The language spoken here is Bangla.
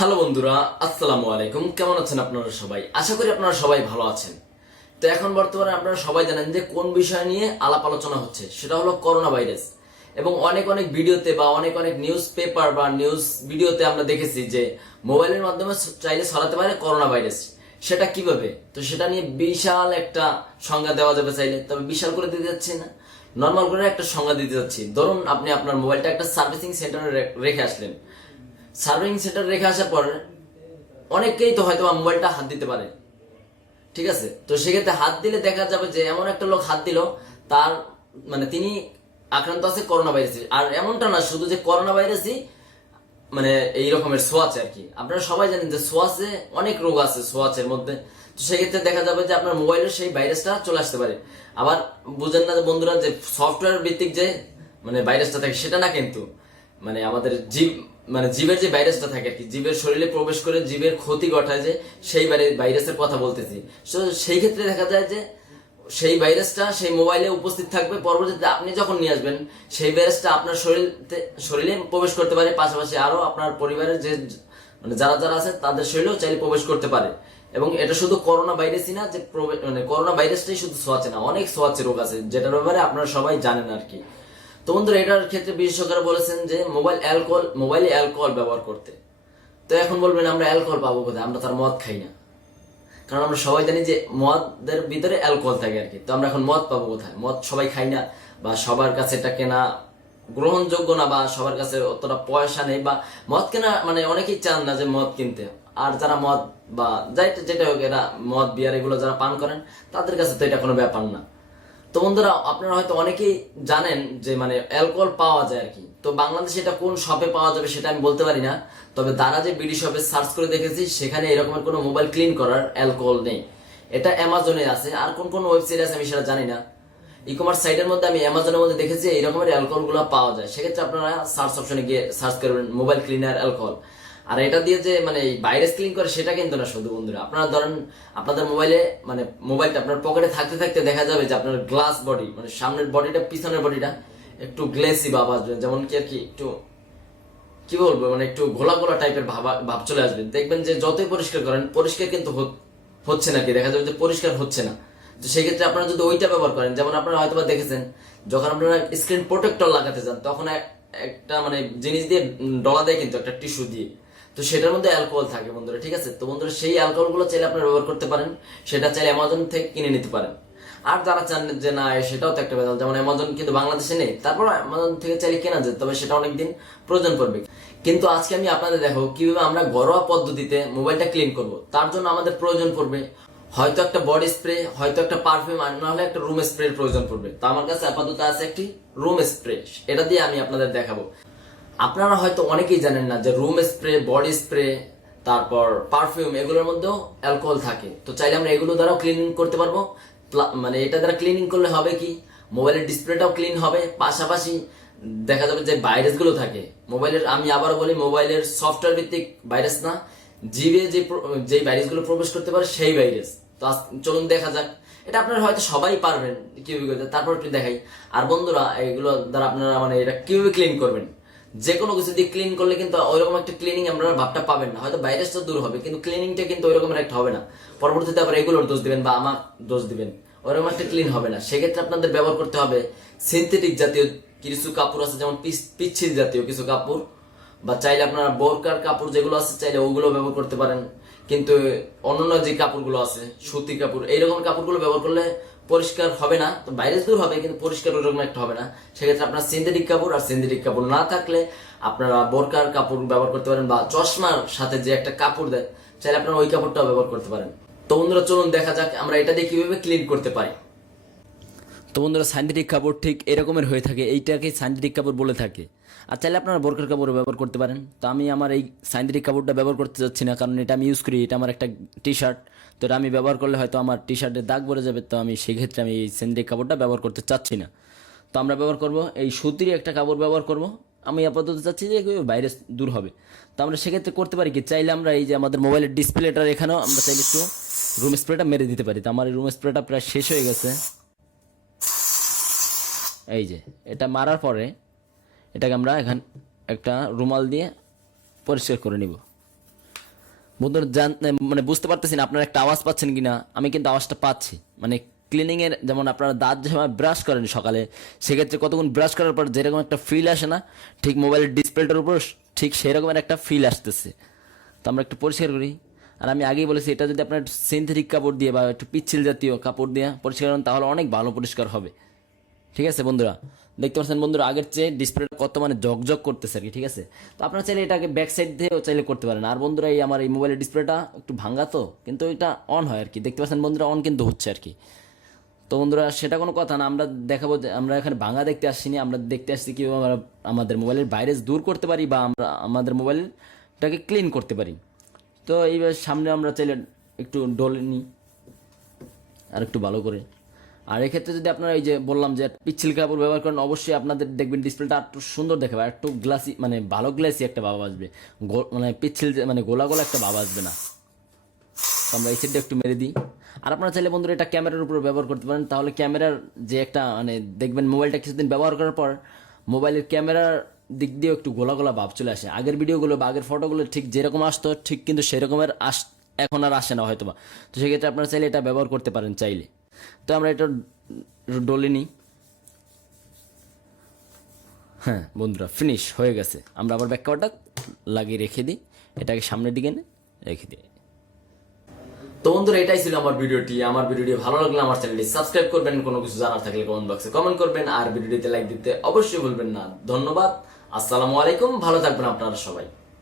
হ্যালো বন্ধুরা, আসসালামু আলাইকুম। কেমন আছেন আপনারা সবাই? আশা করি আপনারা সবাই ভালো আছেন। তো এখন বর্তমানে আপনারা সবাই জানেন যে কোন বিষয় নিয়ে আলাপ আলোচনা হচ্ছে, সেটা হলো করোনা ভাইরাস। এবং অনেক অনেক ভিডিওতে বা অনেক অনেক নিউজ পেপার বা নিউজ ভিডিওতে আমরা দেখেছি যে মোবাইলের মাধ্যমে চাইলে ছড়াতে পারে করোনা ভাইরাস। সেটা কিভাবে? তো সেটা নিয়ে বিশাল একটা সংজ্ঞা দেওয়া যাবে চাইলে, তবে বিশাল করে দিতে যাচ্ছি না, নর্মাল করে একটা সংজ্ঞা দিতে যাচ্ছি। ধরুন আপনি আপনার মোবাইলটা একটা সার্ভিসিং সেন্টারে রেখে আসলেন। সার্ভিং সেন্টার রেখে আসার পর অনেকেই তো হয়তো মোবাইলটা হাত দিতে পারে, ঠিক আছে? তো সেক্ষেত্রে হাত দিলে দেখা যাবে যে এমন একটা লোক হাত দিল, তার মানে তিনি আক্রান্ত আছে করোনা ভাইরাসে। আর এমনটা না শুধু যে করোনা ভাইরাসই মানে এই রকমের সোয়াচে আর কি। আপনারা সবাই জানেন যে সোয়াচে অনেক রোগ আছে সোয়াচের মধ্যে। তো সেক্ষেত্রে দেখা যাবে যে আপনার মোবাইলের সেই ভাইরাসটা চলে আসতে পারে। আবার বুঝেন না যে বন্ধুরা, যে সফটওয়্যার ভিত্তিক যে মানে ভাইরাসটা থাকে সেটা না, কিন্তু মানে আমাদের জীব মানে জীবের যে ভাইরাসটা থাকে আর কি, জীবের শরীরে প্রবেশ করে জীবের ক্ষতি ঘটায়, যে সেই ভাইরাসের কথা বলতেছি। তো সেই ক্ষেত্রে দেখা যায় যে সেই ভাইরাসটা সেই মোবাইলে উপস্থিত থাকবে, পরবর্তীতে আপনি যখন নিয়ে আসবেন সেই ভাইরাসটা আপনার শরীরে প্রবেশ করতে পারে, পাশাপাশি আরো আপনার পরিবারের যে মানে যারা যারা আছে তাদের শরীরেও চাইলে প্রবেশ করতে পারে। এবং এটা শুধু করোনা ভাইরাসই না যে মানে করোনা ভাইরাসটাই শুধু ছোঁয়াচে না, অনেক ছোঁয়াচে রোগ আছে যেটার ব্যাপারে আপনারা সবাই জানেন আর কি। তো বন্ধুরা, এটার ক্ষেত্রে বিশেষজ্ঞরা বলেছেন যে মোবাইলে অ্যালকোহল ব্যবহার করতে। তো এখন বলবেন আমরা অ্যালকোহল পাবো কোথায়? আমরা তার মদ খাই না, কারণ আমরা সবাই জানি যে মদের ভিতরে অ্যালকোহল থাকে আর কি। তো আমরা এখন মদ পাবো কোথায়? মদ সবাই খাই না, বা সবার কাছে এটা কেনা গ্রহণযোগ্য না, বা সবার কাছে অতটা পয়সা নেই, বা মদ কেনা মানে অনেকেই চান না যে মদ কিনতে। আর যারা মদ বা যেটা হোক, এরা মদ বিয়ার এগুলো যারা পান করেন তাদের কাছে তো এটা কোনো ব্যাপার না। তো বন্ধুরা, আপনারা হয়তো অনেকেই জানেন যে মানে অ্যালকোহল পাওয়া যায় আর কি। তো বাংলাদেশে এটা কোন শপে পাওয়া যাবে সেটা আমি বলতে পারি না, তবে তারা যে বিডি শপে সার্চ করে দেখেছি সেখানে এরকমের কোনো মোবাইল ক্লিন করার অ্যালকোহল নেই। এটা অ্যামাজনে আছে, আর কোন কোন ওয়েবসাইট আছে আমি সেটা জানি না। ই কমার্স সাইটের মধ্যে আমি অ্যামাজনের মধ্যে দেখেছি এই রকমের অ্যালকোহল গুলো পাওয়া যায়। সেক্ষেত্রে আপনারা সার্চ অপশনে গিয়ে সার্চ করবেন মোবাইল ক্লিনার অ্যালকোহল। আর এটা দিয়ে যে মানে ভাইরাস ক্লিন করে সেটা কিন্তু না শুধু বন্ধুরা। আপনারা ধরেন আপনাদের মোবাইলে মানে মোবাইলটা আপনার পকেটে থাকতে থাকতে দেখা যাবে যে আপনার গ্লাস বডি মানে সামনের বডিটা পিছনের বডিটা একটু গ্লেসি ভাব আসবে, যেমন কি আর কি একটু কি বলবো মানে একটু ঘোলা ঘোলা টাইপের ভাব চলে আসবে। দেখবেন যে যতই পরিষ্কার করেন পরিষ্কার কিন্তু হচ্ছে না, কি দেখা যাবে যে পরিষ্কার হচ্ছে না। তো সেই ক্ষেত্রে আপনারা যদি ওইটা ব্যবহার করেন, যেমন আপনারা হয়তো বা দেখেছেন যখন আপনারা স্ক্রিন প্রোটেক্টর লাগাতে যান তখন একটা মানে জিনিস দিয়ে ডলা দেয় কিন্তু একটা টিস্যু দিয়ে। তো সেটার মধ্যে অ্যালকোহল থাকে বন্ধুরা, ঠিক আছে? তো বন্ধুরা, সেই অ্যালকোহল গুলো চাইলে আপনারা ব্যবহার করতে পারেন, সেটা চাইলে অ্যামাজন থেকে কিনে নিতে পারেন। আর যারা চান যে না সেটাও তো একটা ব্যাপার, যেমন অ্যামাজন কিন্তু বাংলাদেশে নেই, তারপর অ্যামাজন থেকে চাইলে কেনা যায়, তবে সেটা অনেকদিন প্রয়োজন পড়বে। কিন্তু আজকে আমি আপনাদের দেখো কিভাবে আমরা ঘরোয়া পদ্ধতিতে মোবাইলটা ক্লিন করব। তার জন্য আমাদের প্রয়োজন পড়বে হয়তো একটা বডি স্প্রে, হয়তো একটা পারফিউম, আর না হলে একটা রুম স্প্রের প্রয়োজন পড়বে। তো আমার কাছে আপাতত আছে একটি রুম স্প্রে, এটা দিয়ে আমি আপনাদের দেখাবো। আপনারা হয়তো অনেকেই জানেন না যে রুম স্প্রে, বডি স্প্রে, তারপর পারফিউম এগুলোর মধ্যেও অ্যালকোহল থাকে। তো চাইলে আমরা এগুলো দ্বারাও ক্লিনিং করতে পারবো। মানে এটা দ্বারা ক্লিনিং করলে হবে কি, মোবাইলের ডিসপ্লেটাও ক্লিন হবে, পাশাপাশি দেখা যাবে যে ভাইরাস গুলো থাকে মোবাইলের, আমি আবার বলি মোবাইলের সফটওয়্যার ভিত্তিক ভাইরাস না, জিবে যে ভাইরাস গুলো প্রবেশ করতে পারে সেই ভাইরাস। তো চলুন দেখা যাক। এটা আপনারা হয়তো সবাই পারবেন কিভাবে করতে, তারপর একটু দেখাই। আর বন্ধুরা, এগুলো দ্বারা আপনারা মানে এটা কিভাবে ক্লিন করবেন, যে কোনো কিছু দিয়ে ক্লিন করলে কিন্তু ওইরকম একটা ক্লিনিং আপনারা ভাবটা পাবেন না। হয়তো ভাইরাসটা দূর হবে কিন্তু ক্লিনিংটা কিন্তু ওইরকমের একটা হবে না। পরবর্তীতে আবার এগুলোর দোষ দিবেন বা আমার দোষ দিবেন, ওইরকম একটা ক্লিন হবে না। সেক্ষেত্রে আপনাদের ব্যবহার করতে হবে সিনথেটিক জাতীয় কিছু কাপড় আছে, যেমন পিচ্ছিল জাতীয় কিছু কাপড়, বা চাইলে আপনারা বোরকার কাপড় যেগুলো আছে চাইলে ওগুলো ব্যবহার করতে পারেন। কিন্তু অন্যান্য যে কাপড়গুলো আছে সুতি কাপড়, এইরকম কাপড়গুলো ব্যবহার করলে পরিষ্কার হবে না। তো ভাইরাস দূর হবে কিন্তু পরিষ্কার ওইরকম একটা হবে না। সেক্ষেত্রে আপনার সিনথেটিক কাপড়, আর সিনথেটিক কাপড় না থাকলে আপনারা বোরকার কাপড় ব্যবহার করতে পারেন, বা চশমার সাথে যে একটা কাপড় দেয় চাইলে আপনারা ওই কাপড়টাও ব্যবহার করতে পারেন। তো বন্ধুরা, চলুন দেখা যাক আমরা এটা দিয়ে কিভাবে ক্লিন করতে পারি। তো বন্ধুরা, সাইন্থেটিক কাপড় ঠিক এরকমের হয়ে থাকে, এইটাকে সাইন্থেটিক কাপড় বলে থাকে। আর চাইলে আপনারা বোরকার কাপড় ব্যবহার করতে পারেন। তো আমি আমার এই সাইন্থেটিক কাপড়টা ব্যবহার করতে যাচ্ছি না, কারণ এটা আমি ইউজ করি, এটা আমার একটা টি শার্ট। তো এটা আমি ব্যবহার করলে হয়তো আমার টি শার্টের দাগ পড়ে যাবে, তো আমি সেক্ষেত্রে আমি এই সাইন্থেটিক কাপড়টা ব্যবহার করতে চাচ্ছি না। তো আমরা ব্যবহার করব এই সুতির একটা কাপড় ব্যবহার করব। আমি আপাতত চাচ্ছি যে ভাইরাস দূর হবে। তো আমরা সেক্ষেত্রে করতে পারি কি, চাইলে আমরা এই যে আমাদের মোবাইলের ডিসপ্লেটার এখানেও আমরা চাইলে একটু রুম স্প্রেটা মেরে দিতে পারি। তো আমার এই রুম স্প্রেটা প্রায় শেষ হয়ে গেছে। এই যে এটা মারার পরে এটাকে আমরা এখান একটা রুমাল দিয়ে পরিষ্কার করে নিব। বন্ধুরা মানে বুঝতে পারতেছি না আপনারা একটা আওয়াজ পাচ্ছেন কিনা, আমি কিন্তু আওয়াজটা পাচ্ছি। মানে ক্লিনিং এর যেমন আপনারা দাঁত যখন ব্রাশ করেন সকালে, সেক্ষেত্রে কতক্ষণ ব্রাশ করার পর যেরকম একটা ফিল আসে না, ঠিক মোবাইলের ডিসপ্লেটার উপর ঠিক সেরকমের একটা ফিল আসতেছে। তো আমরা একটু পরিষ্কার করি। আর আমি আগেই বলেছি, এটা যদি আপনার সিনথেটিক কাপড় দিয়ে বা একটু পিচ্ছিল জাতীয় কাপড় দিয়ে পরিষ্কার করেন তাহলে অনেক ভালো পরিষ্কার হবে। ঠিক আছে বন্ধুরা, দেখতে পাচ্ছেন বন্ধুরা আগের চেয়ে ডিসপ্লেটা কত মানে জকজক করতেছে আর কি। ঠিক আছে, তো আপনারা চাইলে এটাকে ব্যাক সাইড দিয়েও চাইলে করতে পারেন। আর বন্ধুরা এই আমার এই মোবাইলের ডিসপ্লেটা একটু ভাঙা, তো কিন্তু এটা অন হয় আর কি, দেখতে পাচ্ছেন বন্ধুরা অন কিন্তু হচ্ছে আর কি। তো বন্ধুরা সেটা কোনো কথা না, আমরা দেখাবো যে আমরা এখানে ভাঙা দেখতে আসছি না, আমরা দেখতে আসছি কীভাবে আমরা আমাদের মোবাইলের ভাইরাস দূর করতে পারি বা আমরা আমাদের মোবাইলটাকে ক্লিন করতে পারি। তো এইবার সামনে আমরা চাইলে একটু ডলে নিই আর একটু ভালো করে। আর এক্ষেত্রে যদি আপনারা এই যে বললাম যে পিচ্ছিল কাপড় ব্যবহার করেন, অবশ্যই আপনাদের দেখবেন ডিসপ্লেটা একটু সুন্দর দেখাবে, আর একটু গ্লাসি মানে ভালো গ্লাসি একটা ভাব আসবে, মানে পিচ্ছিল মানে গোলা গোলা একটা ভাব আসবে না। তো আমরা এই সাইডটা একটু মেরে দিই। আর আপনারা চাইলে বন্ধুরা এটা ক্যামেরার উপরে ব্যবহার করতে পারেন, তাহলে ক্যামেরার যে একটা মানে দেখবেন মোবাইলটা কিছুদিন ব্যবহার করার পর মোবাইলের ক্যামেরার দিক দিয়েও একটু গোলা গোলা ভাব চলে আসে। আগের ভিডিওগুলো বা আগের ফটোগুলো ঠিক যেরকম আসতো ঠিক কিন্তু সেরকমের এখন আর আসে না হয়তো বা। তো সেক্ষেত্রে আপনারা চাইলে এটা ব্যবহার করতে পারেন চাইলে। তো আমরা এটা ডলে নিই। হ্যাঁ বন্ধুরা, ফিনিশ হয়ে গেছে। আমরা আবার ব্যাক কভারটা লাগিয়ে রেখে দিই, এটাকে সামনের দিকে রেখে দিই। তো বন্ধুরা এটাই ছিল আমার ভিডিওটি। আমার ভিডিওটি ভালো লাগলে আমার চ্যানেলটি সাবস্ক্রাইব করবেন, কোনো কিছু জানার থাকলে কমেন্ট বক্সে কমেন্ট করবেন, আর ভিডিওটিতে লাইক দিতে অবশ্যই ভুলবেন না। ধন্যবাদ, আসসালামু আলাইকুম, ভালো থাকবেন আপনারা সবাই।